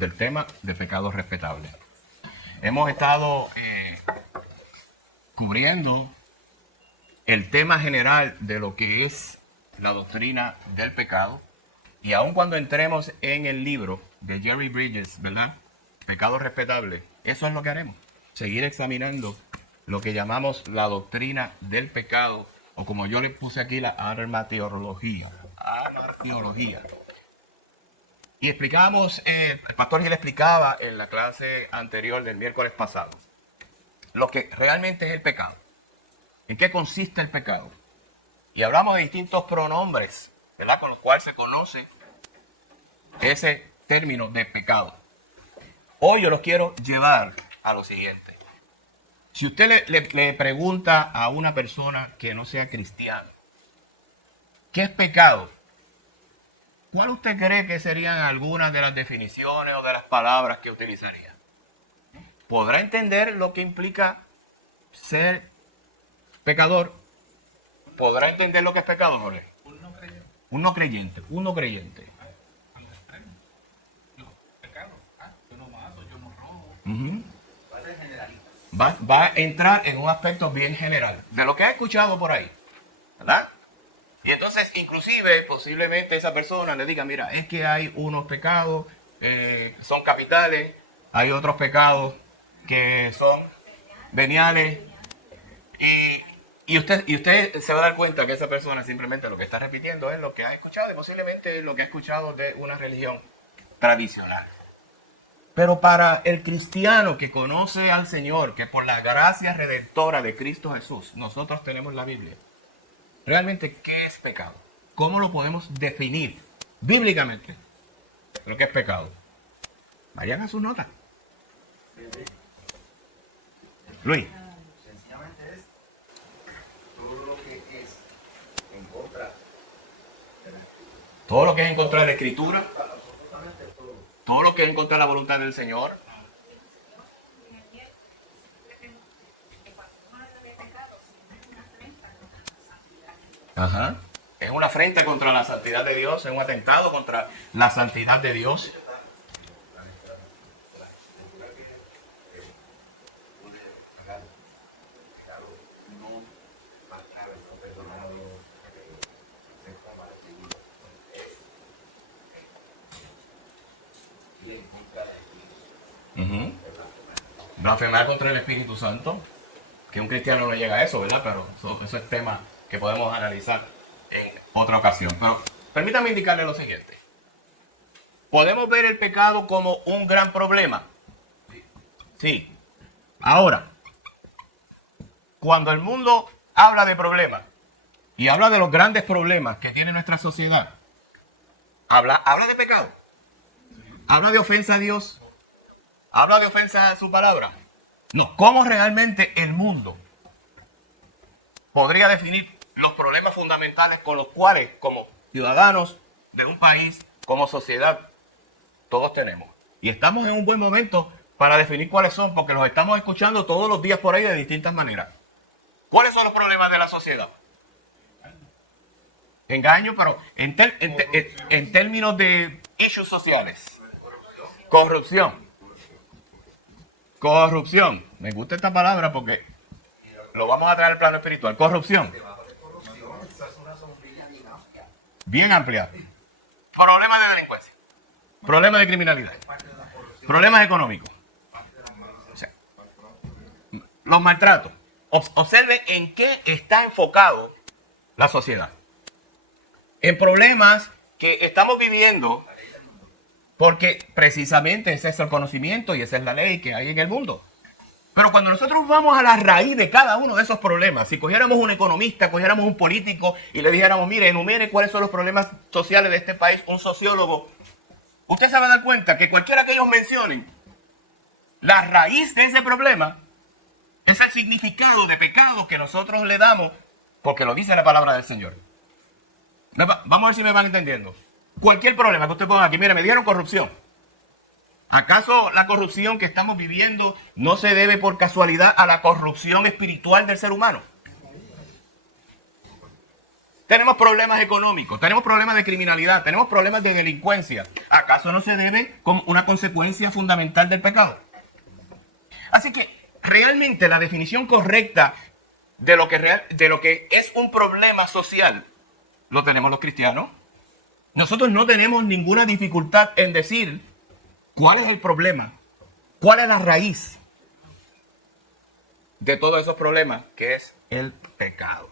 del tema de pecados respetables. Hemos estado cubriendo el tema general de lo que es la doctrina del pecado, y aun cuando entremos en el libro de Jerry Bridges, ¿verdad? Pecados respetables, eso es lo que haremos. Seguir examinando lo que llamamos la doctrina del pecado, o como yo le puse aquí, la armateología. Y explicamos, el pastor Gil explicaba en la clase anterior del miércoles pasado, lo que realmente es el pecado. ¿En qué consiste el pecado? Y hablamos de distintos pronombres, ¿verdad?, con los cuales se conoce ese término de pecado. Hoy yo los quiero llevar a lo siguiente. Si usted le pregunta a una persona que no sea cristiana, ¿qué es pecado? ¿Cuál usted cree que serían algunas de las definiciones o de las palabras que utilizaría? ¿Podrá entender lo que implica ser pecador? ¿Podrá entender lo que es pecado, Jorge? Un no creyente. Yo no mato, yo no robo. Va a entrar en un aspecto bien general de lo que ha escuchado por ahí, ¿verdad? Y entonces, inclusive, posiblemente esa persona le diga, mira, es que hay unos pecados que son capitales, hay otros pecados que son veniales, y usted se va a dar cuenta que esa persona simplemente lo que está repitiendo es lo que ha escuchado, y posiblemente lo que ha escuchado de una religión tradicional. Pero para el cristiano que conoce al Señor, que por la gracia redentora de Cristo Jesús, nosotros tenemos la Biblia, realmente, ¿qué es pecado? ¿Cómo lo podemos definir bíblicamente lo que es pecado? Vayan a sus notas. Luis. Sencillamente es todo lo que es en contra de la Escritura. Todo lo que es en contra de la Escritura. Todo lo que es en contra de la voluntad del Señor. Ajá. Es una afrenta contra la santidad de Dios, es un atentado contra la santidad de Dios. Blasfemar contra el Espíritu Santo, que un cristiano no llega a eso, ¿verdad? Pero eso es tema que podemos analizar en otra ocasión. Pero permítame indicarle lo siguiente. ¿Podemos ver el pecado como un gran problema? Sí. Ahora, cuando el mundo habla de problemas y habla de los grandes problemas que tiene nuestra sociedad, habla de pecado. Habla de ofensa a Dios. Habla de ofensa a su palabra. No, ¿cómo realmente el mundo podría definir los problemas fundamentales con los cuales, como ciudadanos de un país, como sociedad, todos tenemos? Y estamos en un buen momento para definir cuáles son, porque los estamos escuchando todos los días por ahí de distintas maneras. ¿Cuáles son los problemas de la sociedad? Engaño, pero en términos de issues sociales. Corrupción. Me gusta esta palabra porque lo vamos a traer al plano espiritual. Corrupción. Bien amplia. Problemas de delincuencia. Problemas de criminalidad. Problemas económicos. O sea, los maltratos. Observen en qué está enfocado la sociedad. En problemas que estamos viviendo porque precisamente ese es el conocimiento y esa es la ley que hay en el mundo. Pero cuando nosotros vamos a la raíz de cada uno de esos problemas, si cogiéramos un economista, cogiéramos un político y le dijéramos, mire, enumere cuáles son los problemas sociales de este país, un sociólogo, usted se va a dar cuenta que cualquiera que ellos mencionen, la raíz de ese problema es el significado de pecado que nosotros le damos porque lo dice la palabra del Señor. Vamos a ver si me van entendiendo. Cualquier problema que usted ponga aquí, mire, me dieron corrupción. ¿Acaso la corrupción que estamos viviendo no se debe por casualidad a la corrupción espiritual del ser humano? Tenemos problemas económicos, tenemos problemas de criminalidad, tenemos problemas de delincuencia. ¿Acaso no se debe como una consecuencia fundamental del pecado? Así que realmente la definición correcta de lo que es un problema social lo tenemos los cristianos. Nosotros no tenemos ninguna dificultad en decir cuál es el problema, cuál es la raíz de todos esos problemas, que es el pecado.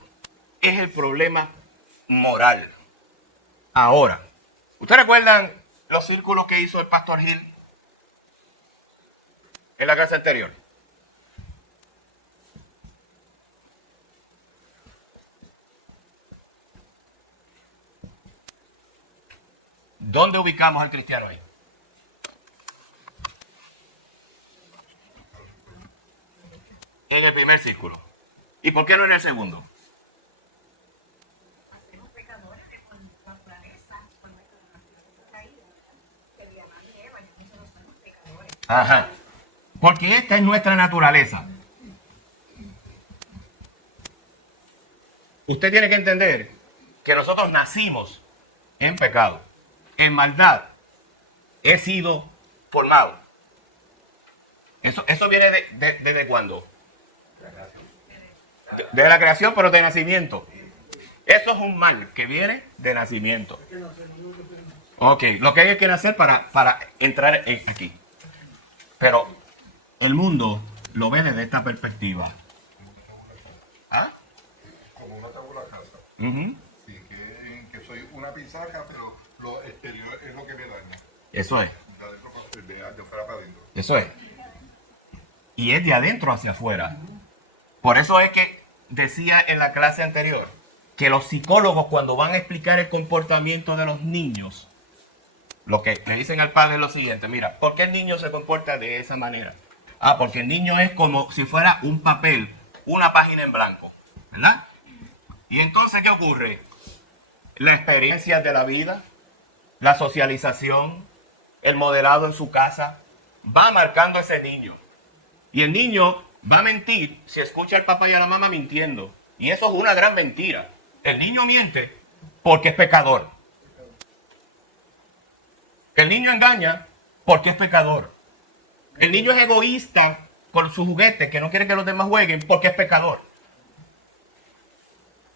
Es el problema moral. Ahora, ¿ustedes recuerdan los círculos que hizo el pastor Gil en la clase anterior? ¿Dónde ubicamos al cristiano ahí? En el primer círculo. ¿Y por qué no en el segundo? Ajá. Porque esta es nuestra naturaleza. Usted tiene que entender que nosotros nacimos en pecado, en maldad. He sido formado. Eso viene ¿desde cuándo? De la creación, pero de nacimiento. Eso es un mal que viene de nacimiento. Ok, lo que hay que nacer para entrar aquí. Pero el mundo lo ve desde esta perspectiva. ¿Ah? Como una tabula casa. Uh-huh. Sí, que soy una pisaca, pero lo exterior es lo que me daña. Eso es. De adentro de afuera para adentro. Eso es. Y es de adentro hacia afuera. Por eso es que decía en la clase anterior que los psicólogos, cuando van a explicar el comportamiento de los niños, lo que le dicen al padre es lo siguiente: mira, ¿por qué el niño se comporta de esa manera? Ah, porque el niño es como si fuera un papel, una página en blanco, ¿verdad? Y entonces, ¿qué ocurre? La experiencia de la vida, la socialización, el modelado en su casa, va marcando a ese niño. Y el niño va a mentir si escucha al papá y a la mamá mintiendo. Y eso es una gran mentira. El niño miente porque es pecador. El niño engaña porque es pecador. El niño es egoísta por su juguete, que no quiere que los demás jueguen, porque es pecador.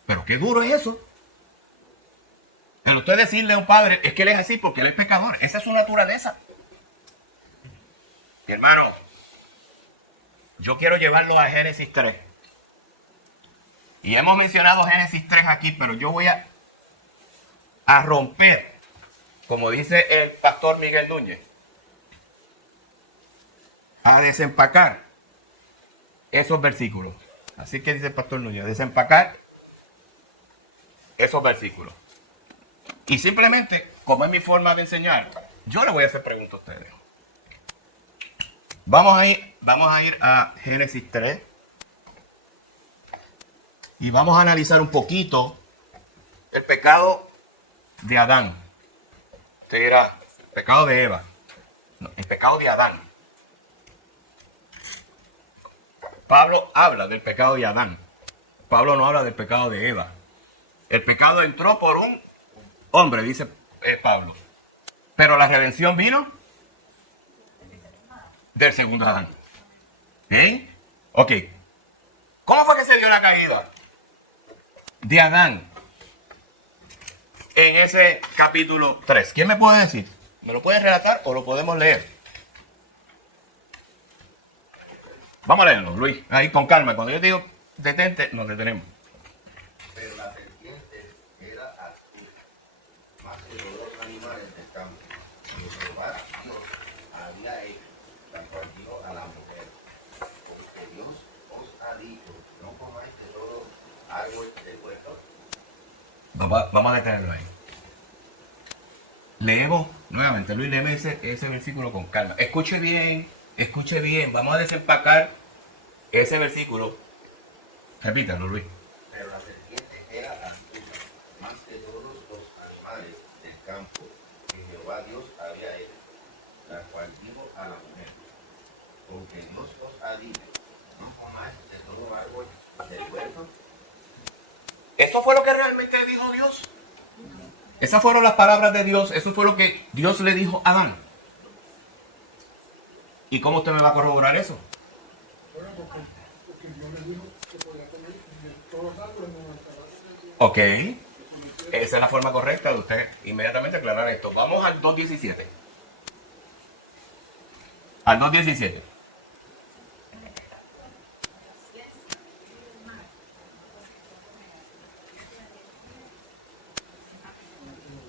Pero qué duro es eso. Pero usted decirle a un padre, es que él es así porque él es pecador. Esa es su naturaleza. Mi hermano, yo quiero llevarlo a Génesis 3. Y hemos mencionado Génesis 3 aquí, pero yo voy a romper, como dice el pastor Miguel Núñez, a desempacar esos versículos. Así que dice el pastor Núñez, desempacar esos versículos. Y simplemente, como es mi forma de enseñar, yo le voy a hacer preguntas a ustedes. Vamos a ir a Génesis 3 y vamos a analizar un poquito el pecado de Adán. Usted dirá, el pecado de Eva. No, el pecado de Adán. Pablo habla del pecado de Adán. Pablo no habla del pecado de Eva. El pecado entró por un hombre, dice Pablo. Pero la redención vino del segundo Adán. ¿Bien? Ok. ¿Cómo fue que se dio la caída de Adán en ese capítulo 3? ¿Quién me puede decir? ¿Me lo puede relatar o lo podemos leer? Vamos a leerlo, Luis. Ahí con calma. Cuando yo digo detente, nos detenemos. Pero la serpiente era astuta, más que todos los animales del campo. Y Jehová Dios había hecho, la cual dijo a la mujer, porque Dios os ha dicho, no comáis de todo árbol del huerto. Vamos a detenerlo ahí. Leemos nuevamente, Luis, léeme ese versículo con calma. Escuche bien, vamos a desempacar ese versículo. Repítalo, Luis. Pero la serpiente era astuta, más que todos los animales del campo que Jehová Dios había hecho, la cual dijo a la mujer, porque Dios os ha dicho, no comáis de todo árbol del huerto. ¿Eso fue lo que realmente dijo Dios? Esas fueron las palabras de Dios. Eso fue lo que Dios le dijo a Adán. ¿Y cómo usted me va a corroborar eso? Ok. Esa es la forma correcta de usted inmediatamente aclarar esto. Vamos al 2.17. Al 2.17.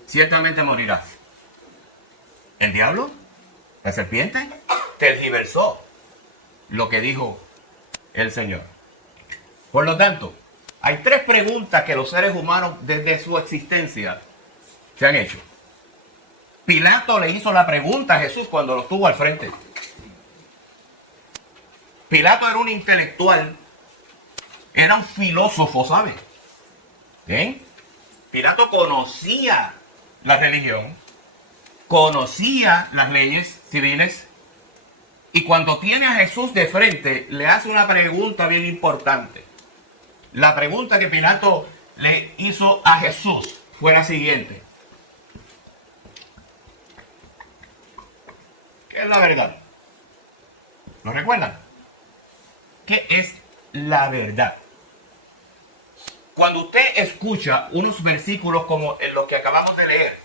Ciertamente morirás. El diablo, la serpiente, tergiversó lo que dijo el Señor. Por lo tanto, hay tres preguntas que los seres humanos desde su existencia se han hecho. Pilato le hizo la pregunta a Jesús cuando lo tuvo al frente. Pilato era un intelectual, era un filósofo, ¿sabe? ¿Bien? Pilato conocía la religión, conocía las leyes civiles, y cuando tiene a Jesús de frente, le hace una pregunta bien importante. La pregunta que Pilato le hizo a Jesús fue la siguiente: ¿qué es la verdad? ¿Lo recuerdan? ¿Qué es la verdad? Cuando usted escucha unos versículos como en los que acabamos de leer,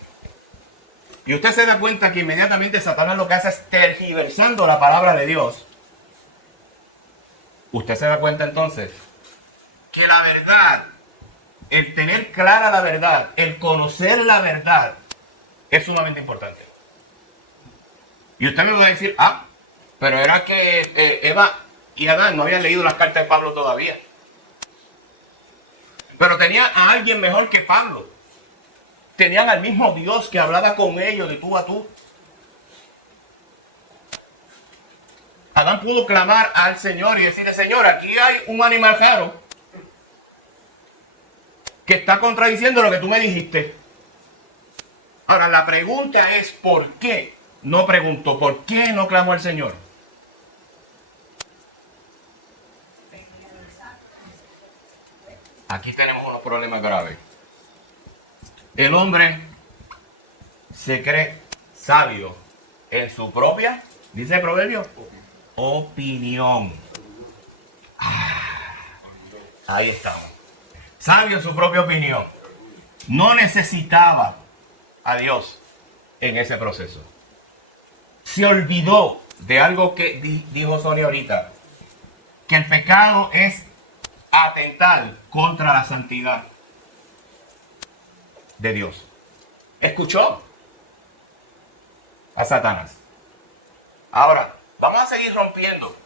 y usted se da cuenta que inmediatamente Satanás lo que hace es tergiversando la palabra de Dios, usted se da cuenta entonces que la verdad, el tener clara la verdad, el conocer la verdad, es sumamente importante. Y usted me va a decir, pero era que Eva y Adán no habían leído las cartas de Pablo todavía. Pero tenía a alguien mejor que Pablo. Tenían al mismo Dios que hablaba con ellos de tú a tú. Adán pudo clamar al Señor y decirle: Señor, aquí hay un animal raro que está contradiciendo lo que tú me dijiste. Ahora, la pregunta es: ¿por qué no preguntó? ¿Por qué no clamó al Señor? Aquí tenemos unos problemas graves. El hombre se cree sabio en su propia, dice el proverbio, opinión. Ahí estamos. Sabio en su propia opinión. No necesitaba a Dios en ese proceso. Se olvidó de algo que dijo Sonia ahorita, que el pecado es atentar contra la santidad de Dios. Escuchó a Satanás. Ahora, vamos a seguir rompiendo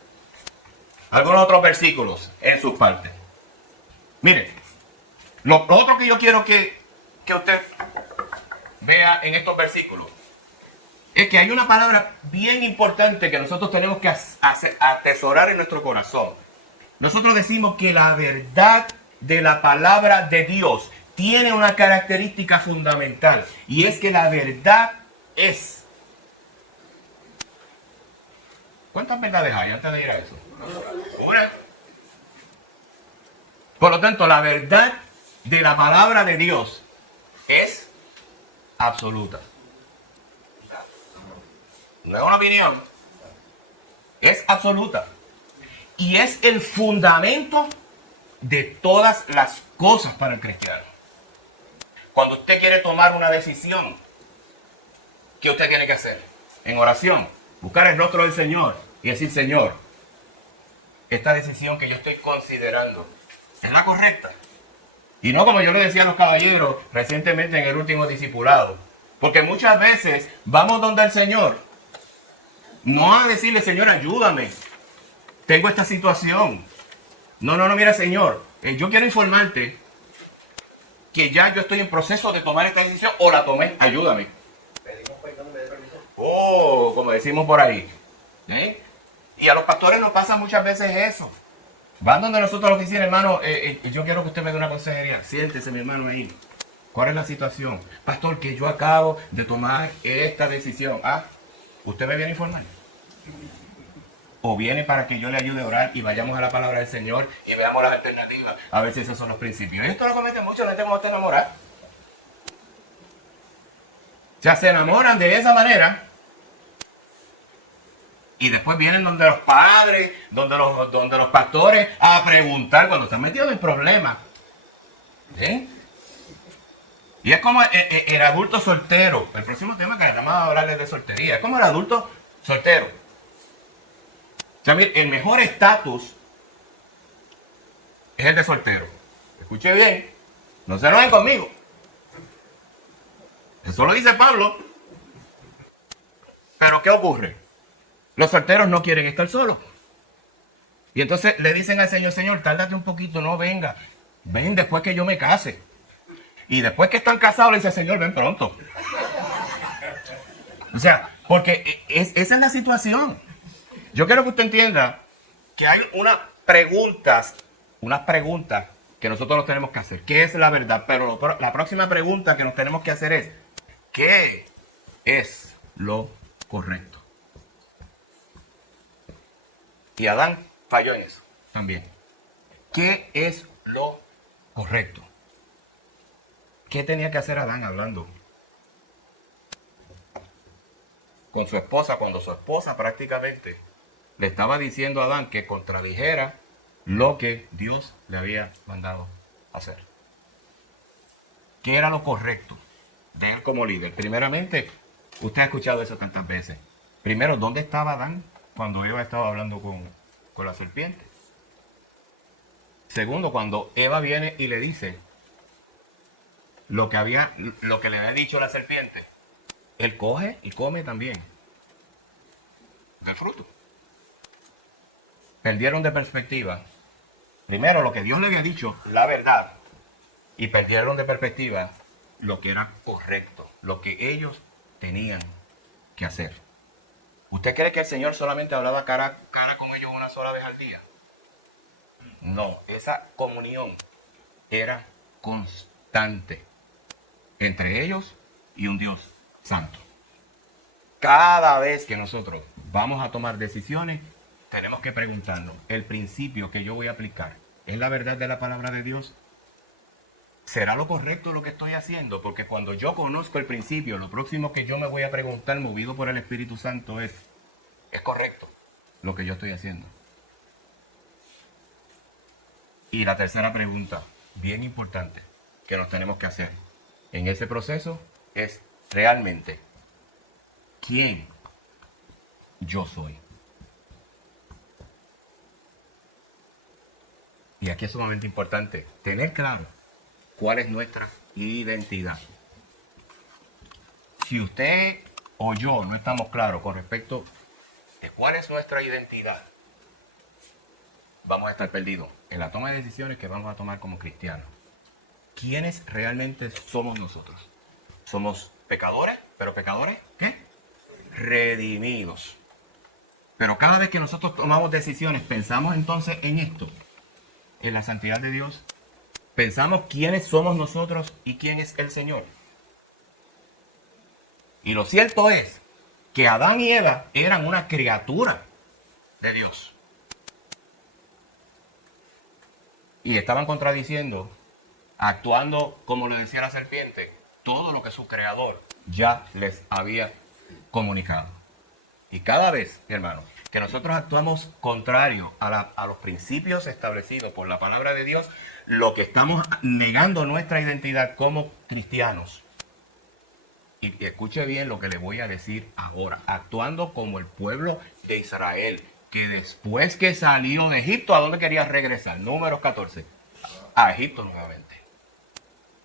algunos otros versículos en sus partes. Mire, lo otro que yo quiero que usted vea en estos versículos es que hay una palabra bien importante que nosotros tenemos que atesorar en nuestro corazón. Nosotros decimos que la verdad de la palabra de Dios tiene una característica fundamental, y es que la verdad es. ¿Cuántas verdades hay antes de ir a eso? Una. Por lo tanto, la verdad de la palabra de Dios es absoluta. No es una opinión, es absoluta. Y es el fundamento de todas las cosas para el cristiano. Cuando usted quiere tomar una decisión, ¿qué usted tiene que hacer? En oración, buscar el rostro del Señor y decir: Señor, esta decisión que yo estoy considerando es la correcta. Y no como yo le decía a los caballeros recientemente en el último discipulado. Porque muchas veces vamos donde el Señor, no a decirle: Señor, ayúdame, tengo esta situación. No, mira, Señor, yo quiero informarte que ya yo estoy en proceso de tomar esta decisión, o la tomé, ayúdame. Pedimos perdón, me dé permiso. Como decimos por ahí. Y a los pastores nos pasa muchas veces eso. Van donde nosotros a la oficina: hermano, yo quiero que usted me dé una consejería. Siéntese, mi hermano, ahí. ¿Cuál es la situación? Pastor, que yo acabo de tomar esta decisión. ¿Usted me viene a informar? o viene para que yo le ayude a orar y vayamos a la palabra del Señor y veamos las alternativas, a ver si esos son los principios. Y esto lo cometen mucho, la gente como está enamorada. O sea, se enamoran de esa manera y después vienen donde los padres, donde los pastores a preguntar cuando están metidos en problemas. ¿Sí? Y es como el adulto soltero. El próximo tema que vamos a hablarles de soltería. Es como el adulto soltero. O sea, mire, el mejor estatus es el de soltero. Escuche bien. No se enojen conmigo. Eso lo dice Pablo. Pero ¿qué ocurre? Los solteros no quieren estar solos. Y entonces le dicen al Señor, Señor, tárdate un poquito, no venga. Ven después que yo me case. Y después que están casados le dice, Señor, ven pronto. O sea, porque esa es la situación. Yo quiero que usted entienda que hay unas preguntas que nosotros nos tenemos que hacer. ¿Qué es la verdad? Pero la próxima pregunta que nos tenemos que hacer es, ¿qué es lo correcto? Y Adán falló en eso también. ¿Qué es lo correcto? ¿Qué tenía que hacer Adán hablando con su esposa cuando su esposa prácticamente le estaba diciendo a Adán que contradijera lo que Dios le había mandado hacer? ¿Qué era lo correcto de él como líder? Primeramente, usted ha escuchado eso tantas veces. Primero, ¿dónde estaba Adán cuando Eva estaba hablando con la serpiente? Segundo, cuando Eva viene y le dice lo que le había dicho la serpiente, él coge y come también del fruto. Perdieron de perspectiva, primero, lo que Dios le había dicho, la verdad, y perdieron de perspectiva lo que era correcto, lo que ellos tenían que hacer. ¿Usted cree que el Señor solamente hablaba cara a cara con ellos una sola vez al día? No, esa comunión era constante entre ellos y un Dios santo. Cada vez que nosotros vamos a tomar decisiones, tenemos que preguntarnos, ¿el principio que yo voy a aplicar es la verdad de la palabra de Dios? ¿Será lo correcto lo que estoy haciendo? Porque cuando yo conozco el principio, lo próximo que yo me voy a preguntar, movido por el Espíritu Santo, ¿es correcto lo que yo estoy haciendo? Y la tercera pregunta, bien importante, que nos tenemos que hacer en ese proceso es realmente, ¿quién yo soy? Y aquí es sumamente importante tener claro cuál es nuestra identidad. Si usted o yo no estamos claros con respecto de cuál es nuestra identidad, vamos a estar perdidos en la toma de decisiones que vamos a tomar como cristianos. ¿Quiénes realmente somos nosotros? Somos pecadores, pero pecadores, ¿qué? Redimidos. Pero cada vez que nosotros tomamos decisiones, pensamos entonces en esto, en la santidad de Dios. Pensamos quiénes somos nosotros y quién es el Señor. Y lo cierto es que Adán y Eva eran una criatura de Dios. Y estaban contradiciendo, actuando como le decía la serpiente, todo lo que su creador ya les había comunicado. Y cada vez, mi hermano, que nosotros actuamos contrario a los principios establecidos por la palabra de Dios, lo que estamos negando nuestra identidad como cristianos. Y escuche bien lo que le voy a decir ahora. Actuando como el pueblo de Israel, que después que salió de Egipto, ¿a dónde quería regresar? Números 14. A Egipto nuevamente.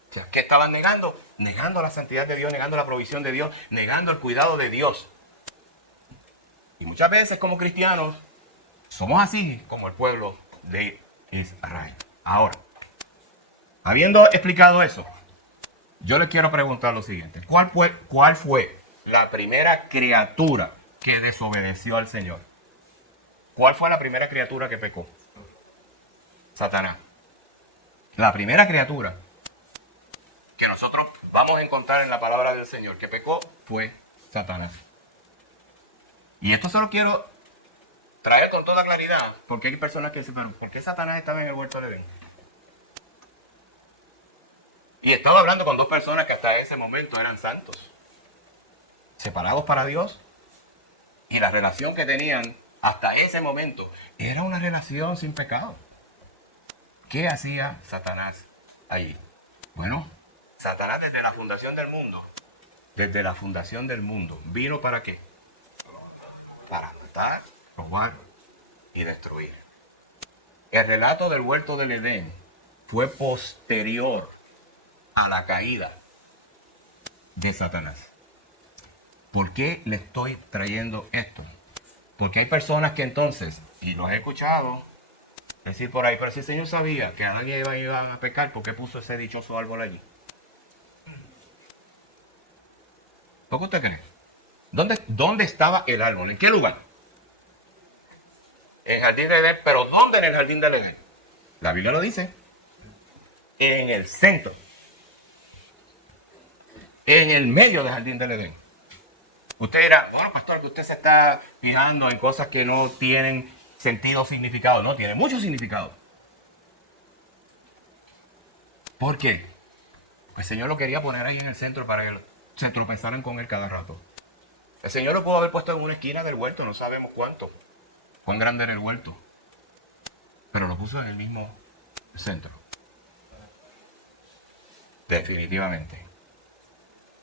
O sea, ¿qué estaban negando? Negando la santidad de Dios, negando la provisión de Dios, negando el cuidado de Dios. Y muchas veces como cristianos somos así como el pueblo de Israel. Ahora, habiendo explicado eso, yo les quiero preguntar lo siguiente. ¿Cuál fue la primera criatura que desobedeció al Señor? ¿Cuál fue la primera criatura que pecó? Satanás. La primera criatura que nosotros vamos a encontrar en la palabra del Señor que pecó fue Satanás. Y esto se lo quiero traer con toda claridad, porque hay personas que dicen, pero ¿por qué Satanás estaba en el huerto del Edén? Y estaba hablando con dos personas que hasta ese momento eran santos, separados para Dios, y la relación que tenían hasta ese momento era una relación sin pecado. ¿Qué hacía Satanás allí? Bueno, Satanás desde la fundación del mundo, ¿vino para qué? Para matar, robar y destruir. El relato del huerto del Edén fue posterior a la caída de Satanás. ¿Por qué le estoy trayendo esto? Porque hay personas que entonces, y los he escuchado decir por ahí, pero si el Señor sabía que Adán y Eva iban a pecar, ¿por qué puso ese dichoso árbol allí? ¿Por qué usted cree? ¿Dónde estaba el árbol? ¿En qué lugar? En el jardín del Edén, pero ¿dónde en el jardín del Edén? La Biblia lo dice. En el centro. En el medio del jardín del Edén. Usted dirá, bueno, pastor, que usted se está fijando en cosas que no tienen sentido o significado. No, tiene mucho significado. ¿Por qué? Pues el Señor lo quería poner ahí en el centro para que se tropezaran con él cada rato. El Señor lo pudo haber puesto en una esquina del huerto, no sabemos cuánto. Cuán grande era el huerto. Pero lo puso en el mismo centro. Definitivamente.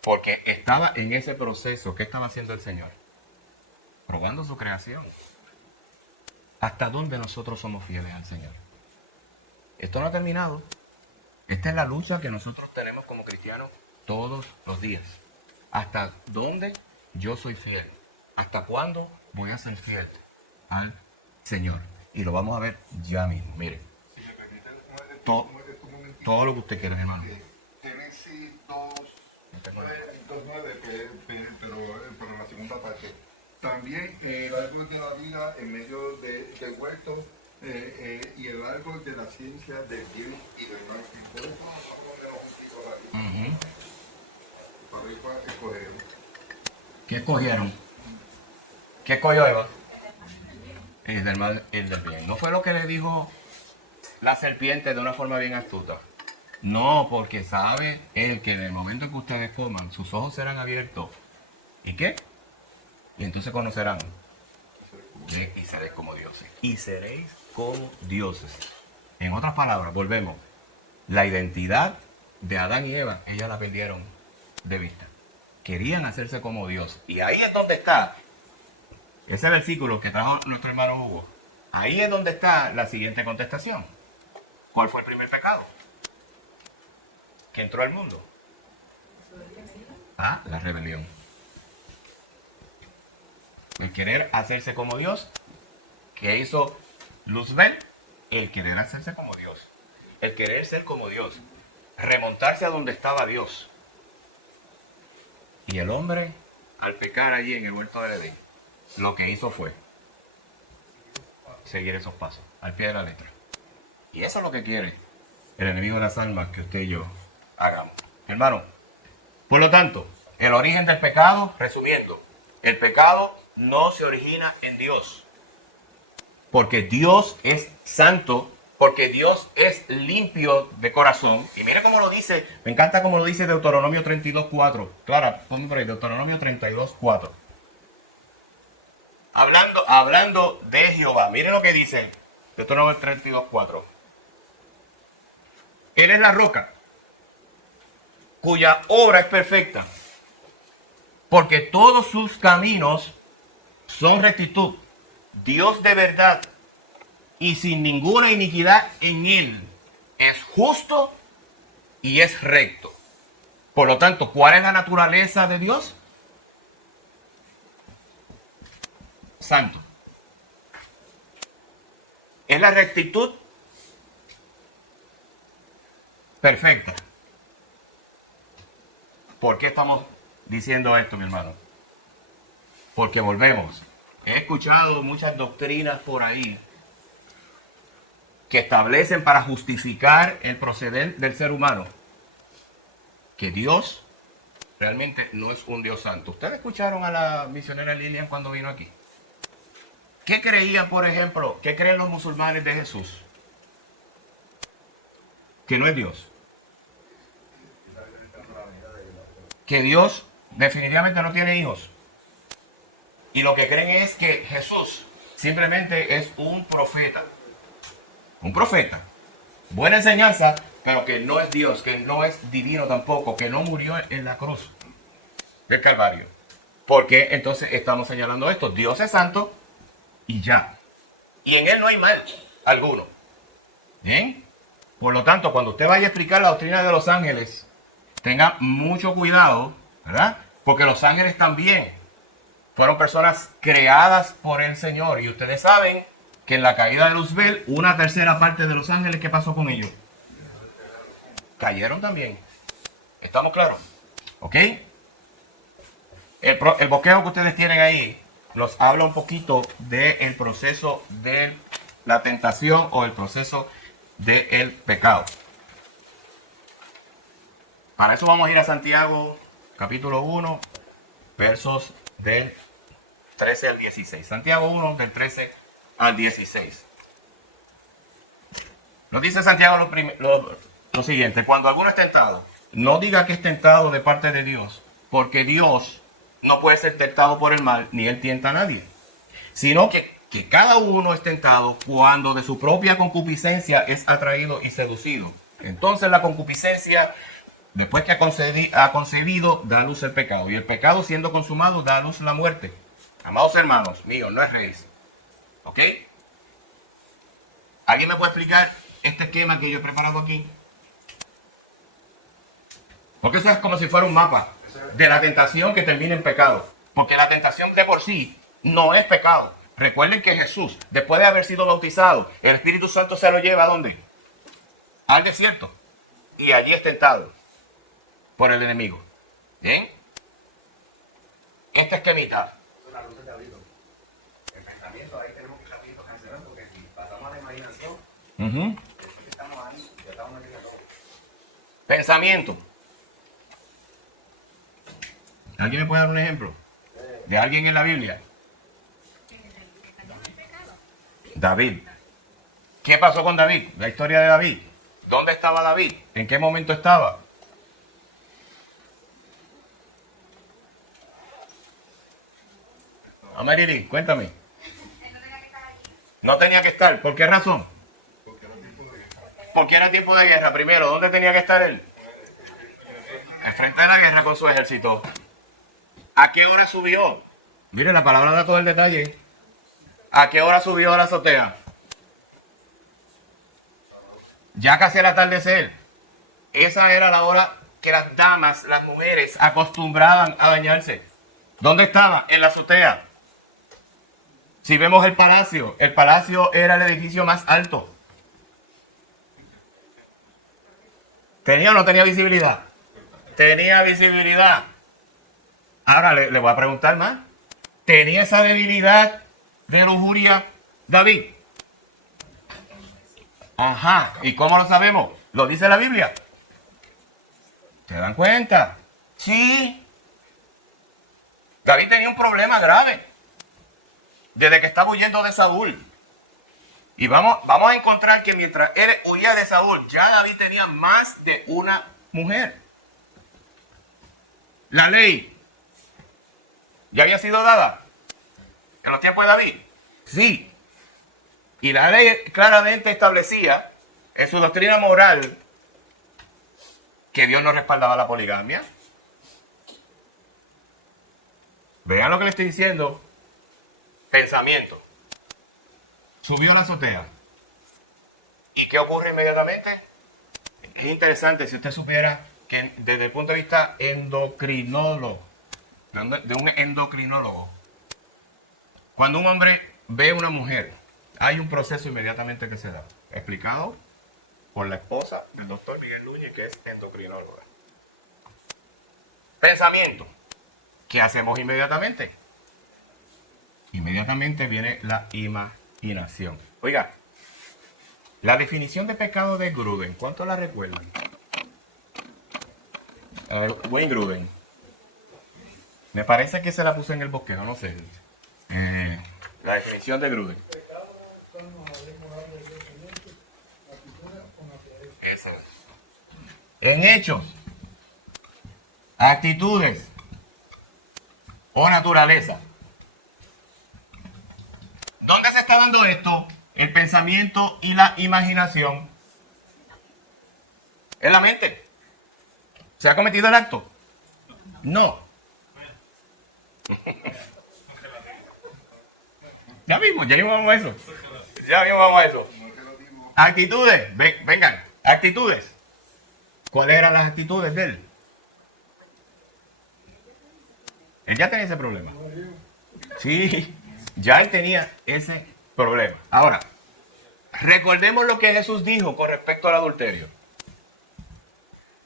Porque estaba en ese proceso. ¿Qué estaba haciendo el Señor? Probando su creación. ¿Hasta dónde nosotros somos fieles al Señor? Esto no ha terminado. Esta es la lucha que nosotros tenemos como cristianos todos los días. ¿Hasta dónde yo soy fiel? ¿Hasta cuándo voy a ser fiel al Señor? Y lo vamos a ver ya mismo. Mire. Si me permite, Todo lo que usted quiera, hermano. Génesis 2:9, pero la segunda parte. También el árbol de la vida en medio del huerto y el árbol de la ciencia del bien y del mal. Ustedes conocen los juntitos ahí. Para ir para escoger. ¿Qué escogieron? ¿Qué escogió Eva? El del mal, el del bien. ¿No fue lo que le dijo la serpiente de una forma bien astuta? No, porque sabe él que en el momento que ustedes coman, sus ojos serán abiertos. ¿Y qué? Y entonces conocerán. Y seréis como dioses. Y seréis como dioses. En otras palabras, volvemos. La identidad de Adán y Eva, ellas la perdieron de vista. Querían hacerse como Dios. Y ahí es donde está ese versículo que trajo nuestro hermano Hugo. Ahí es donde está la siguiente contestación. ¿Cuál fue el primer pecado que entró al mundo? La rebelión. El querer hacerse como Dios. ¿Qué hizo Luzbel? El querer hacerse como Dios. El querer ser como Dios. Remontarse a donde estaba Dios. Y el hombre, al pecar allí en el huerto del Edén, lo que hizo fue seguir esos pasos, al pie de la letra. Y eso es lo que quiere el enemigo de las almas que usted y yo hagamos. Hermano, por lo tanto, el origen del pecado, resumiendo, el pecado no se origina en Dios. Porque Dios es santo, porque Dios es limpio de corazón. Y mira cómo lo dice, me encanta cómo lo dice Deuteronomio 32:4. Clara, ponme por ahí, Deuteronomio 32:4. Hablando de Jehová, miren lo que dice Deuteronomio 32:4. Él es la roca, cuya obra es perfecta, porque todos sus caminos son rectitud, Dios de verdad, y sin ninguna iniquidad en él. Es justo y es recto. Por lo tanto, ¿cuál es la naturaleza de Dios? Santo. Es la rectitud perfecta. ¿Por qué estamos diciendo esto, mi hermano? Porque volvemos. He escuchado muchas doctrinas por ahí que establecen para justificar el proceder del ser humano que Dios realmente no es un Dios santo. ¿Ustedes escucharon a la misionera Lilian cuando vino aquí? ¿Qué creían, por ejemplo, qué creen los musulmanes de Jesús? Que no es Dios. Que Dios definitivamente no tiene hijos. Y lo que creen es que Jesús simplemente es un profeta. Un profeta. Buena enseñanza, pero que no es Dios, que no es divino tampoco, que no murió en la cruz del Calvario. Porque entonces estamos señalando esto. Dios es santo y ya. Y en Él no hay mal alguno. ¿Bien? Por lo tanto, cuando usted vaya a explicar la doctrina de los ángeles, tenga mucho cuidado, ¿verdad? Porque los ángeles también fueron personas creadas por el Señor. Y ustedes saben que en la caída de Luzbel, una tercera parte de los ángeles, ¿qué pasó con ellos? Cayeron también. ¿Estamos claros? ¿Ok? El bosquejo que ustedes tienen ahí nos habla un poquito del proceso de la tentación o el proceso del pecado. Para eso vamos a ir a Santiago, capítulo 1, versos del 13 al 16. Santiago 1, del 13 al 16. Nos dice Santiago lo siguiente: cuando alguno es tentado, no diga que es tentado de parte de Dios, porque Dios no puede ser tentado por el mal, ni Él tienta a nadie, sino que cada uno es tentado cuando de su propia concupiscencia es atraído y seducido. Entonces la concupiscencia, después que ha concebido, da a luz el pecado. Y el pecado, siendo consumado, da a luz la muerte. Amados hermanos míos, no es reyes. ¿Ok? ¿Alguien me puede explicar este esquema que yo he preparado aquí? Porque eso es como si fuera un mapa de la tentación que termina en pecado. Porque la tentación de por sí no es pecado. Recuerden que Jesús, después de haber sido bautizado, el Espíritu Santo se lo lleva ¿a dónde? Al desierto. Y allí es tentado por el enemigo. ¿Bien? Este esquemita. Es una luz de David. El pensamiento ahí tenemos que estar viendo cancelando, porque si pasamos a la imaginación, después que estamos ahí, ya estamos metiendo todo. Pensamiento. ¿Alguien me puede dar un ejemplo? ¿De alguien en la Biblia? David. ¿Qué pasó con David? La historia de David. ¿Dónde estaba David? ¿En qué momento estaba? Amarili, cuéntame. No tenía que estar. ¿Por qué razón? Porque era tiempo de guerra. Primero, ¿dónde tenía que estar él? Al frente de la guerra con su ejército. ¿A qué hora subió? Mire, la palabra da todo el detalle. ¿A qué hora subió a la azotea? Ya casi al atardecer. Esa era la hora que las damas, las mujeres, acostumbraban a bañarse. ¿Dónde estaba? En la azotea. Si vemos el palacio era el edificio más alto. ¿Tenía o no tenía visibilidad? Tenía visibilidad. Ahora le voy a preguntar más. ¿Tenía esa debilidad de lujuria David? Ajá. ¿Y cómo lo sabemos? ¿Lo dice la Biblia? ¿Se dan cuenta? Sí. David tenía un problema grave desde que estaba huyendo de Saúl. Y vamos a encontrar que mientras él huía de Saúl, ya David tenía más de una mujer. La ley ya había sido dada en los tiempos de David. Sí. Y la ley claramente establecía en su doctrina moral que Dios no respaldaba la poligamia. Vean lo que le estoy diciendo. Pensamiento. Subió a la azotea. ¿Y qué ocurre inmediatamente? Es interesante si usted supiera que desde el punto de vista endocrinólogo, de un endocrinólogo, cuando un hombre ve a una mujer, hay un proceso inmediatamente que se da, explicado por la esposa del doctor Miguel Núñez, que es endocrinóloga. Pensamiento. ¿Qué hacemos inmediatamente? Inmediatamente viene la imaginación. Oiga, la definición de pecado de Gruden, ¿cuánto la recuerdan? Wayne Gruden. Me parece que se la puso en el bosquejo, no sé. La definición de Gruden. Eso es. En hechos, actitudes o naturaleza. ¿Dónde se está dando esto? El pensamiento y la imaginación. ¿En la mente? ¿Se ha cometido el acto? No. Ya mismo vamos a eso. Ya mismo vamos a eso. Actitudes, vengan, actitudes. ¿Cuáles eran las actitudes de él? Él ya tenía ese problema. Sí, ya él tenía ese problema. Ahora, recordemos lo que Jesús dijo con respecto al adulterio.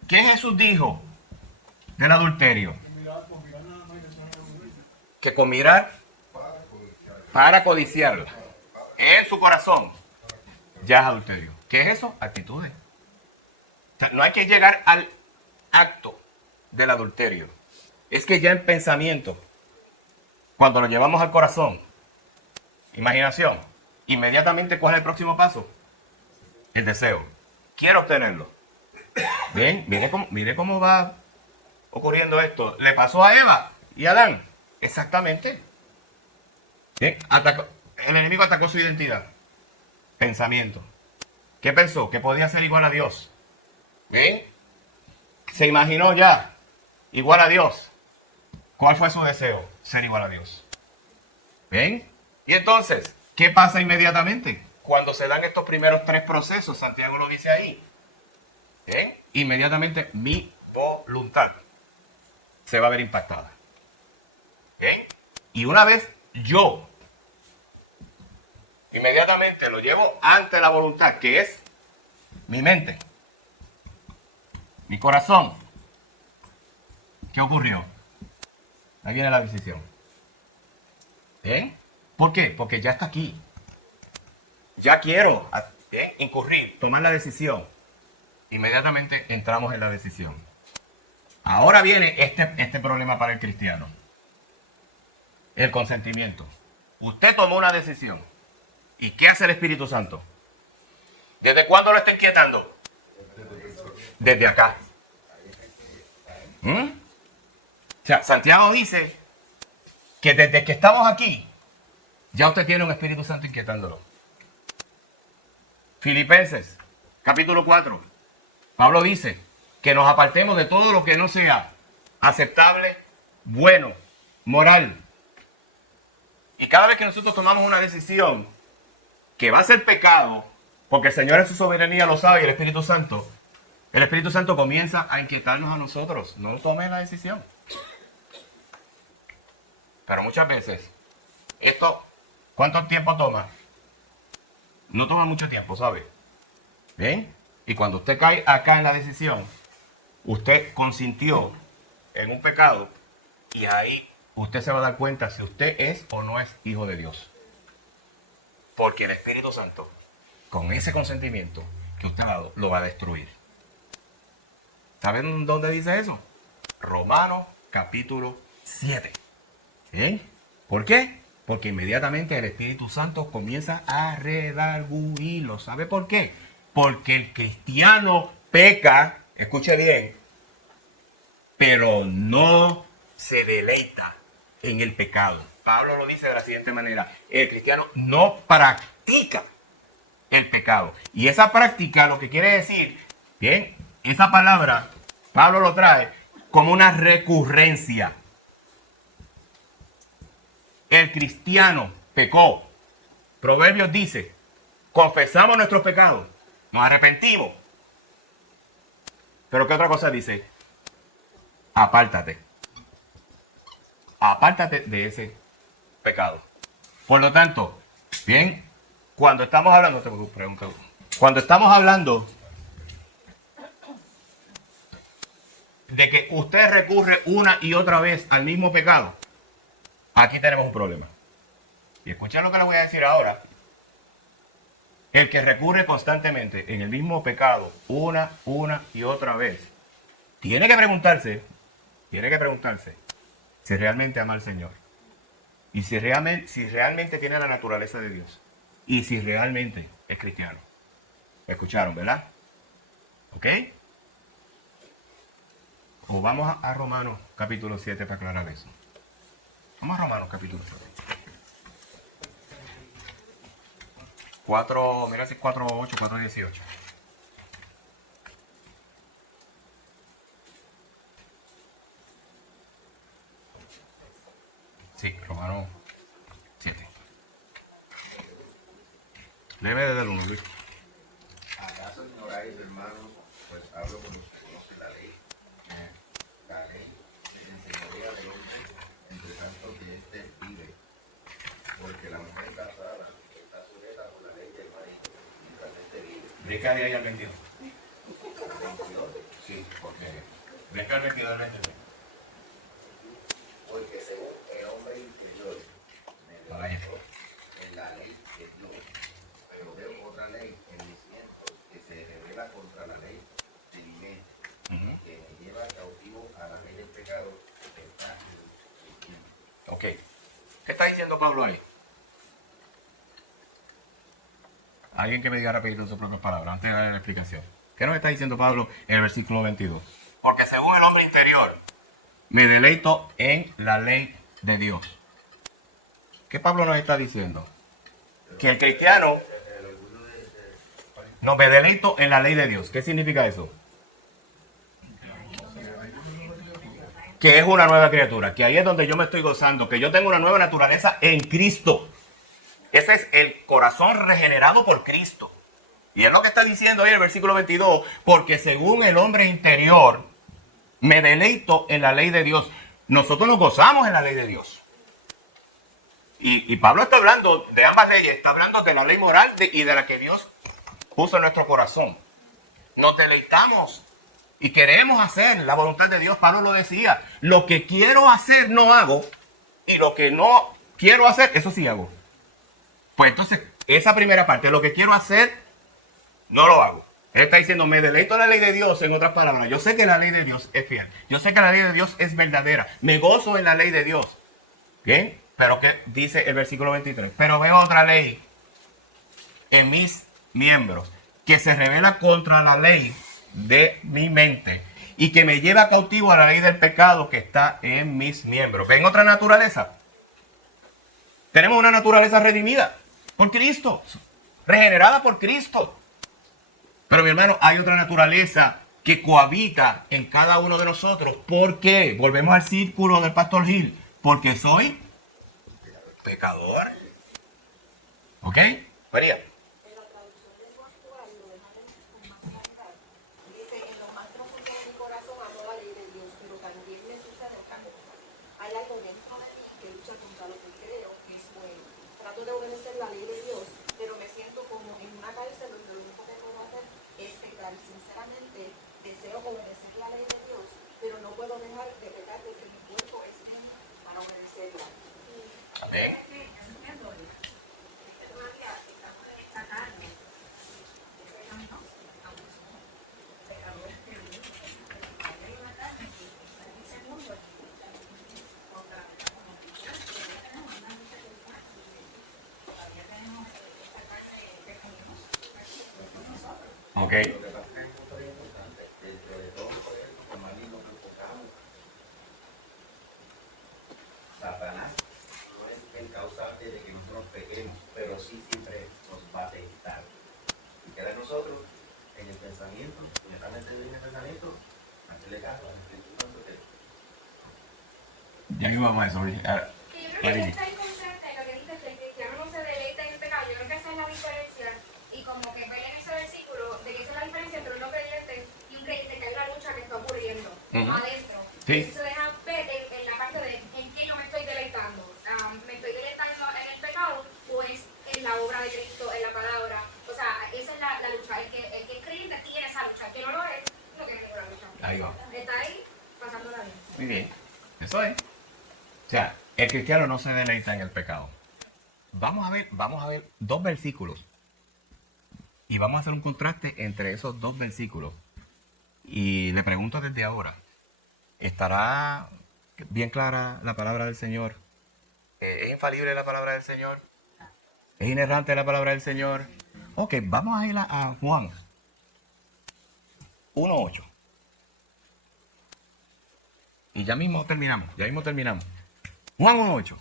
¿Qué Jesús dijo del adulterio? Que con mirar para codiciarla en su corazón ya es adulterio. ¿Qué es eso? Actitudes. O sea, no hay que llegar al acto del adulterio. Es que ya el pensamiento, cuando lo llevamos al corazón, imaginación, inmediatamente ¿cuál es el próximo paso? El deseo. Quiero obtenerlo. Bien, mire cómo va ocurriendo esto. Le pasó a Eva y a Adán. Exactamente. Bien, el enemigo atacó su identidad. Pensamiento. ¿Qué pensó? Que podía ser igual a Dios. Bien. Se imaginó ya igual a Dios. ¿Cuál fue su deseo? Ser igual a Dios. Bien. Y entonces, ¿qué pasa inmediatamente? Cuando se dan estos primeros 3 procesos, Santiago lo dice ahí. Bien. Inmediatamente mi voluntad se va a ver impactada. Bien. Y una vez yo inmediatamente lo llevo ante la voluntad, que es mi mente, mi corazón. ¿Qué ocurrió? Ahí viene la decisión. ¿Bien? ¿Por qué? Porque ya está aquí. Ya quiero incurrir, tomar la decisión. Inmediatamente entramos en la decisión. Ahora viene este problema para el cristiano. El consentimiento. Usted tomó una decisión. ¿Y qué hace el Espíritu Santo? ¿Desde cuándo lo está inquietando? Desde acá. O sea, Santiago dice que desde que estamos aquí, ya usted tiene un Espíritu Santo inquietándolo. Filipenses, capítulo 4. Pablo dice que nos apartemos de todo lo que no sea aceptable, bueno, moral. Y cada vez que nosotros tomamos una decisión que va a ser pecado, porque el Señor en su soberanía lo sabe y el Espíritu Santo comienza a inquietarnos a nosotros. No tomen la decisión. Pero muchas veces, esto, ¿cuánto tiempo toma? No toma mucho tiempo, ¿sabe? ¿Bien? Y cuando usted cae acá en la decisión, usted consintió en un pecado y ahí usted se va a dar cuenta si usted es o no es hijo de Dios. Porque el Espíritu Santo, con ese consentimiento que usted ha dado, lo va a destruir. ¿Saben dónde dice eso? Romanos capítulo 7. ¿Sí? ¿Por qué? Porque inmediatamente el Espíritu Santo comienza a redarguirlo. ¿Sabe por qué? Porque el cristiano peca, escuche bien, pero no se deleita en el pecado. Pablo lo dice de la siguiente manera: el cristiano no practica el pecado. Y esa práctica lo que quiere decir, bien, esa palabra Pablo lo trae como una recurrencia. El cristiano pecó. Proverbios dice: confesamos nuestros pecados, nos arrepentimos. Pero ¿qué otra cosa dice? Apártate. Apártate de ese pecado. Por lo tanto, bien, cuando estamos hablando, cuando estamos hablando de que usted recurre una y otra vez al mismo pecado, aquí tenemos un problema. Y escuchen lo que le voy a decir ahora. El que recurre constantemente en el mismo pecado una y otra vez, tiene que preguntarse si realmente ama al Señor. Y si realmente tiene la naturaleza de Dios. Y si realmente es cristiano. ¿Me escucharon, verdad? ¿Ok? O vamos a Romanos capítulo 7 para aclarar eso. Vamos a Romanos capítulo 7. 4, mira si 4:8, 4:18. Sí, Romanos 7. Léeme desde el 1, Luis. ¿Acaso ignoráis, hermanos? Pues hablo con los que conocen la ley. La ley les enseñaría del hombre, entre tanto que éste vive. Porque la mujer casada está sujeta por la ley del marido, mientras éste vive. Brinca de ahí al 22. 22. Sí, porque brinca al 22 al 23. Porque según el hombre interior, me Vaya. deleito en la ley de Dios, pero veo otra ley en mis miembros que se revela contra la ley de mi mente, que me lleva cautivo a la ley del pecado que está en mi mente. Ok. ¿Qué está diciendo Pablo ahí? Alguien que me diga rapidito sus propias palabras antes de darle la explicación. ¿Qué nos está diciendo Pablo en el versículo 22? Porque según el hombre interior, me deleito en la ley de Dios. ¿Qué Pablo nos está diciendo? Que el cristiano no me deleito en la ley de Dios. ¿Qué significa eso? Que es una nueva criatura, que ahí es donde yo me estoy gozando, que yo tengo una nueva naturaleza en Cristo. Ese es el corazón regenerado por Cristo. Y es lo que está diciendo ahí el versículo 22, porque según el hombre interior, me deleito en la ley de Dios. Nosotros nos gozamos en la ley de Dios. Y Pablo está hablando de ambas leyes, está hablando de la ley moral y de la que Dios puso en nuestro corazón. Nos deleitamos y queremos hacer la voluntad de Dios. Pablo lo decía, lo que quiero hacer no hago, y lo que no quiero hacer, eso sí hago. Pues entonces, esa primera parte, lo que quiero hacer, no lo hago. Él está diciendo, me deleito en la ley de Dios, en otras palabras. Yo sé que la ley de Dios es fiel. Yo sé que la ley de Dios es verdadera. Me gozo en la ley de Dios. ¿Bien? Pero ¿qué dice el versículo 23? Pero veo otra ley en mis miembros que se revela contra la ley de mi mente y que me lleva cautivo a la ley del pecado que está en mis miembros. ¿Ven otra naturaleza? Tenemos una naturaleza redimida por Cristo, regenerada por Cristo. Pero mi hermano, hay otra naturaleza que cohabita en cada uno de nosotros. ¿Por qué? Volvemos al círculo del pastor Gil. Porque soy pecador. ¿Ok? María. En la traducción lengua actual lo dejan con más claridad. Dice, en lo más profundo de mi corazón amo la ley de Dios, pero también me sucede otra cosa. Hay algo dentro de mí que lucha contra lo que creo que es bueno. Trato de obedecer la ley de Dios, pero me siento como en una cárcel donde lo único que puedo hacer es pecar. Sinceramente, deseo obedecer la ley de Dios, pero no puedo dejar de pecar porque mi cuerpo es débil para obedecerla. ¿Bien? Ok. Satanás no es el causante de que nosotros pequemos, pero sí siempre nos va a tentar. Y queda en nosotros, en el pensamiento, inmediatamente en el pensamiento, hacerle caso al Espíritu Santo. Ya mismo vamos a eso. Que yo creo que está inconsciente lo que dice que el cristiano no se deleita en el pecado. Yo creo que esa es la diferencia. Y como que ven en ese versículo de que esa es la diferencia entre un no creyente y un creyente, que hay una lucha que está ocurriendo adentro. Sí. Eso se deja ver en la parte de en qué yo me estoy deleitando. ¿Me estoy deleitando en el pecado o es en la obra de Cristo, en la palabra? O sea, esa es la lucha. El que es creyente tiene esa lucha. El que no lo es, no tiene ninguna lucha. Ahí va. Está ahí pasándola bien. Muy bien. Eso es. O sea, el cristiano no se deleita en el pecado. Vamos a ver dos versículos. Y vamos a hacer un contraste entre esos dos versículos. Y le pregunto desde ahora, ¿estará bien clara la palabra del Señor ¿Es infalible la palabra del Señor? ¿Es inerrante la palabra del Señor? Ok, vamos a ir a Juan 1:8. Y ya mismo terminamos. Juan 1:8.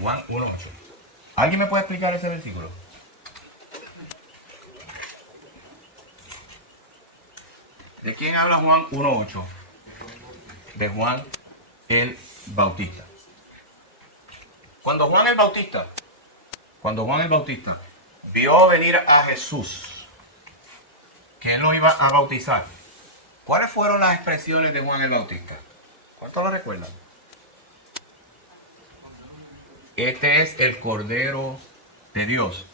Juan 1:8. ¿Alguien me puede explicar ese versículo? ¿De quién habla Juan 1:8? De Juan el Bautista. Cuando Juan el Bautista vio venir a Jesús, que él lo iba a bautizar, ¿cuáles fueron las expresiones de Juan el Bautista? ¿Cuántos lo recuerdan? Este es el Cordero de Dios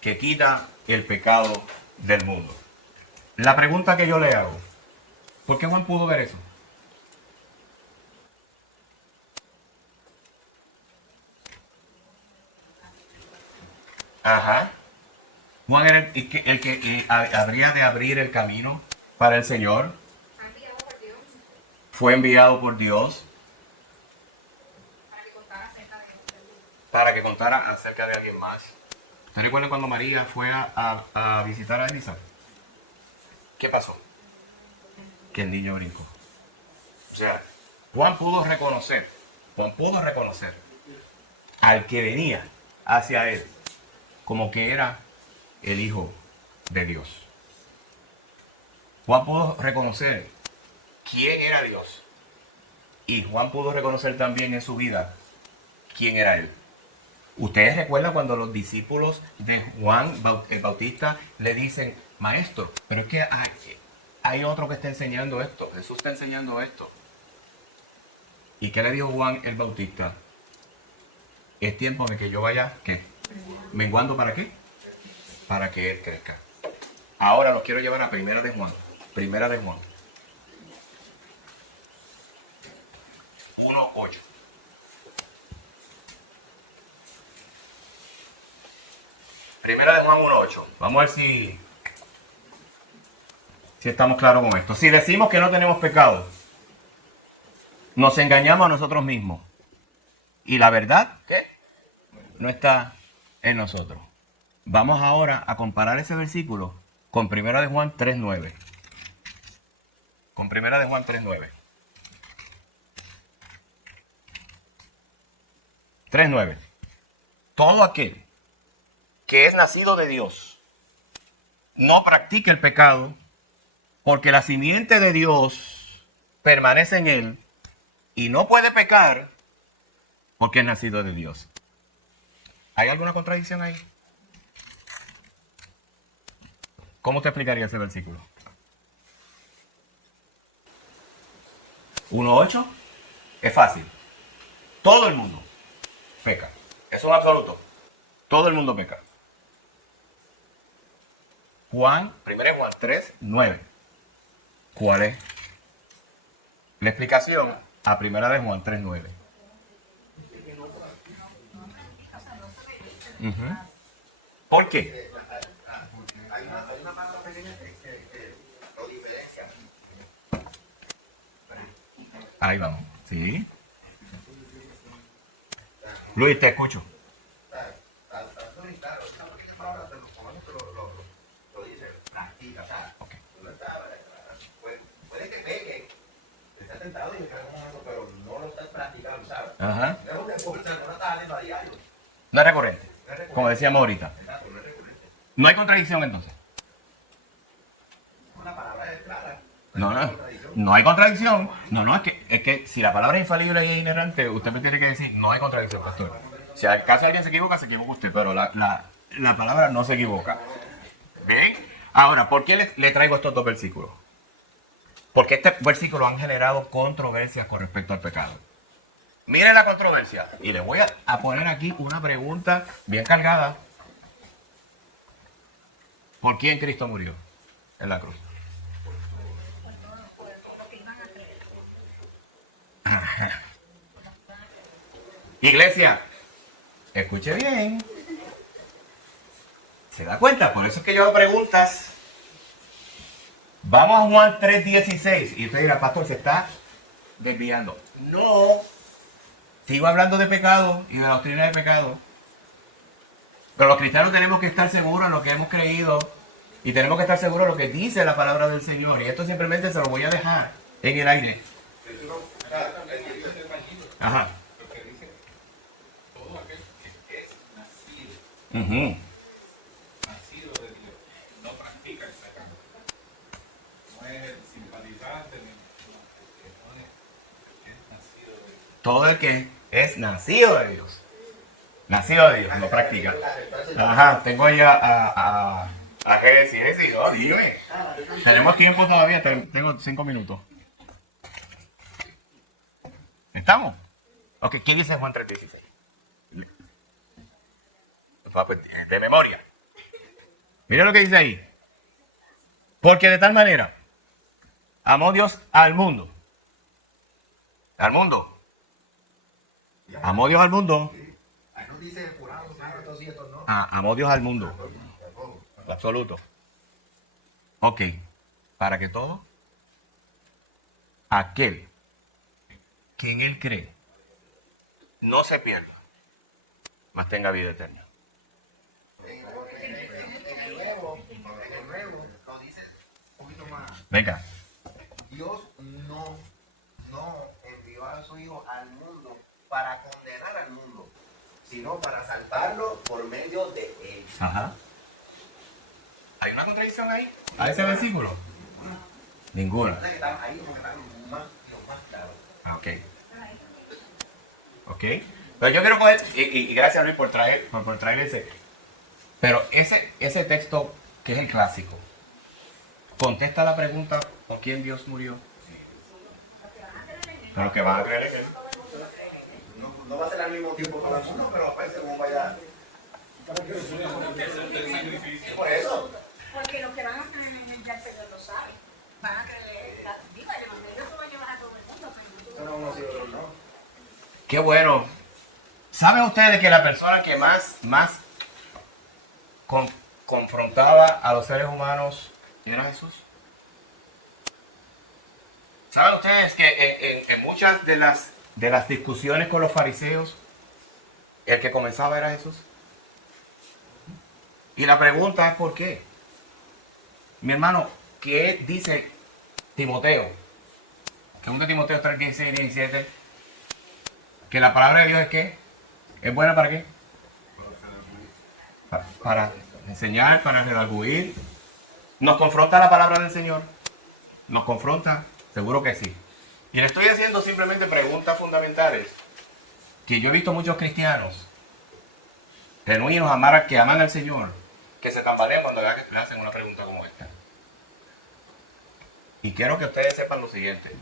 que quita el pecado del mundo. La pregunta que yo le hago, ¿por qué Juan pudo ver eso? Ajá. Juan era el que habría de abrir el camino para el Señor. Enviado por Dios Fue enviado por Dios para que contara acerca de él. para que contara acerca de alguien más. ¿Te recuerdas cuando María fue a visitar a Elisa? ¿Qué pasó? Que el niño brincó. O sea, Juan pudo reconocer al que venía hacia él como que era el Hijo de Dios. Juan pudo reconocer quién era Dios. Y Juan pudo reconocer también en su vida quién era él. ¿Ustedes recuerdan cuando los discípulos de Juan el Bautista le dicen, maestro, pero es que hay otro que está enseñando esto, Jesús está enseñando esto? ¿Y qué le dijo Juan el Bautista? Es tiempo de que yo vaya, ¿qué? ¿Menguando para qué? Para que él crezca. Ahora los quiero llevar a Primera de Juan. 1:8. Primera de Juan 1:8. Vamos a ver si estamos claros con esto. Si decimos que no tenemos pecado, nos engañamos a nosotros mismos. Y la verdad, ¿qué? No está en nosotros. Vamos ahora a comparar ese versículo con Primera de Juan 3:9. Con Primera de Juan 3:9. 3:9. Todo aquel que es nacido de Dios no practica el pecado, porque la simiente de Dios permanece en él y no puede pecar porque es nacido de Dios. ¿Hay alguna contradicción ahí? ¿Cómo te explicaría ese versículo? 1:8 es fácil. Todo el mundo peca. Eso es absoluto. Todo el mundo peca. 1 Juan 3:9. ¿Cuál es la explicación a 1 de Juan 3:9? ¿Por qué? Hay una parte pequeña que lo diferencia. Ahí vamos. Sí. Luis, te escucho. Lo dice, practica, ¿sabes? Puede que peque, está tentado y me cae en algo, pero no lo está practicando, ¿sabes? Ajá. Es un esfuerzo, no lo está haciendo a diario. No es recurrente, como decíamos ahorita. No hay contradicción entonces. Una palabra es clara. No hay contradicción. No, es que si la palabra es infalible y es inerrante, usted me tiene que decir, no hay contradicción, pastor. Si acaso alguien se equivoca usted, pero la palabra no se equivoca. ¿Ven? Ahora, ¿por qué le traigo estos dos versículos? Porque estos versículos han generado controversias con respecto al pecado. Miren la controversia. Y le voy a poner aquí una pregunta bien cargada. ¿Por quién Cristo murió en la cruz? Iglesia, escuche bien. ¿Se da cuenta? Por eso es que yo hago preguntas. Vamos a Juan 3:16. Y usted dirá, pastor, se está desviando. No. Sigo hablando de pecado y de la doctrina de pecado. Pero los cristianos tenemos que estar seguros en lo que hemos creído. Y tenemos que estar seguros de lo que dice la palabra del Señor. Y esto simplemente se lo voy a dejar en el aire. Ajá. Todo aquel que es nacido, Ujú. nacido de Dios, no practica el pecado. No es el simpatizante, no es nacido de Dios. Todo el que es nacido de Dios. Nacido de Dios, no practica. Ajá, tengo ahí a Génesis, no, dime. Tenemos tiempo todavía, tengo 5 minutos. ¿Estamos? Ok, ¿qué dice Juan 3:16? De memoria. Mira lo que dice ahí. Porque de tal manera amó Dios al mundo. Al mundo. Amó Dios al mundo. Ahí no dice fulano, esto sí, esto no. Amó Dios al mundo. Absoluto. Ok. Para que todo aquel que en él cree no se pierda, mas tenga vida eterna. En el nuevo lo dice un poquito más. Venga. Dios no envió a su Hijo al mundo para condenar al mundo, sino para salvarlo por medio de él. Ajá. ¿Hay una contradicción ahí? ¿A ese versículo? Ninguna. Entonces, que están ahí porque están más claros. Ok. Ok. Pero yo quiero poner, y gracias Luis por traer ese. Pero ese texto, que es el clásico, contesta la pregunta, ¿por quién Dios murió? Pero los que van a creer en él. No va a ser al mismo tiempo para el mundo, pero va a ser como vaya. Por eso. Porque los que van a creer en él ya el Señor lo sabe. Van a creer, diga, el evangelio se va a llevar a todo el mundo. Eso no es uno sí, otro no. Qué bueno. ¿Saben ustedes que la persona que más confrontaba a los seres humanos era Jesús? ¿Saben ustedes que en muchas de las discusiones con los fariseos, el que comenzaba era Jesús? Y la pregunta es ¿por qué? Mi hermano, ¿qué dice Timoteo? Segundo Timoteo 3, 16 y 17. Que la palabra de Dios es ¿qué? ¿Es buena para qué? Para enseñar, para redarguir. ¿Nos confronta la palabra del Señor? ¿Nos confronta? Seguro que sí. Y le estoy haciendo simplemente preguntas fundamentales que yo he visto muchos cristianos genuinos, que aman al Señor, que se tambalean cuando le hacen una pregunta como esta. Y quiero que ustedes sepan lo siguiente.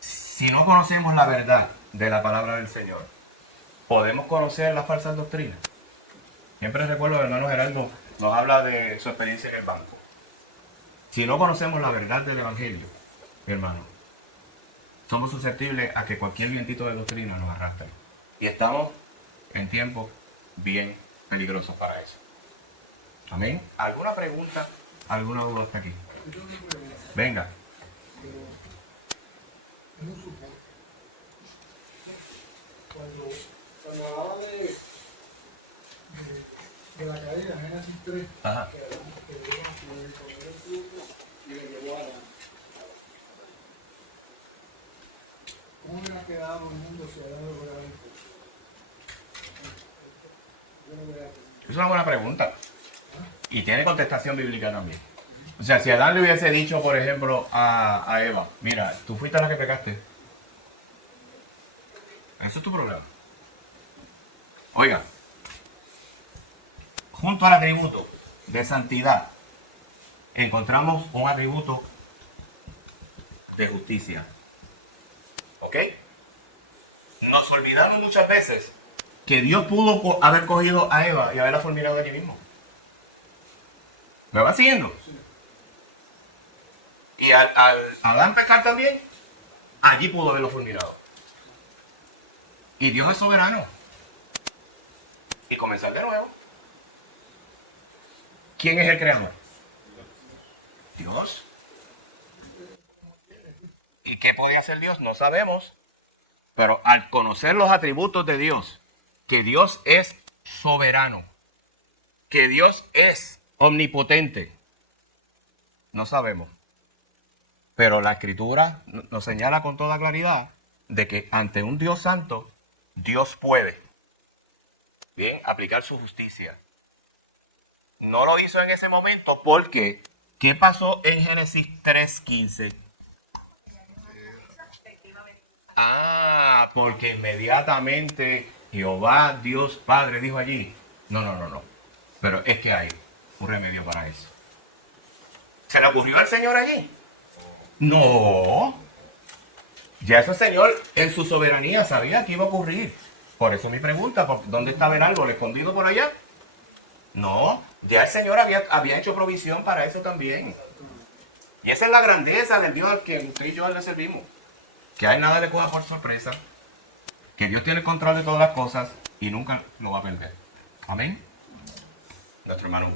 Si no conocemos la verdad de la palabra del Señor, podemos conocer las falsas doctrinas. Siempre recuerdo que el hermano Gerardo nos habla de su experiencia en el banco. Si no conocemos la verdad del Evangelio, mi hermano, somos susceptibles a que cualquier vientito de doctrina nos arrastre. Y estamos en tiempos bien peligrosos para eso. Amén. ¿Alguna pregunta? ¿Alguna duda hasta aquí? Venga. Cuando hablaba de la cadena, Génesis 3, Ajá. que Dios comió el fruto y le llevó a Adán. ¿Cómo hubiera quedado el mundo si Adán lo hubiera visto? Yo lo hubiera visto. Es una buena pregunta. Y tiene contestación bíblica también. O sea, si Adán le hubiese dicho, por ejemplo, a Eva, mira, tú fuiste la que pecaste. Eso es tu problema. Oiga, junto al atributo de santidad, encontramos un atributo de justicia. ¿Ok? Nos olvidamos muchas veces que Dios pudo haber cogido a Eva y haberla fulminado allí mismo. ¿Me va siguiendo? Y al Adán pecar también, allí pudo haberlo fulminado. Y Dios es soberano. Y comenzar de nuevo. ¿Quién es el creador? Dios. ¿Y qué podía hacer Dios? No sabemos. Pero al conocer los atributos de Dios, que Dios es soberano, que Dios es omnipotente, no sabemos. Pero la Escritura nos señala con toda claridad de que ante un Dios santo, Dios puede, bien, aplicar su justicia. No lo hizo en ese momento porque, ¿qué pasó en Génesis 3:15? Porque inmediatamente Jehová, Dios Padre, dijo allí, no. Pero es que hay un remedio para eso. ¿Se le ocurrió al Señor allí? No. Ya ese Señor en su soberanía sabía que iba a ocurrir. Por eso mi pregunta, ¿dónde estaba el árbol escondido por allá? No, ya el Señor había hecho provisión para eso también. Y esa es la grandeza del Dios al que usted y yo le servimos. Que a él nada le coja por sorpresa. Que Dios tiene el control de todas las cosas y nunca lo va a perder. Amén. Nuestro hermano.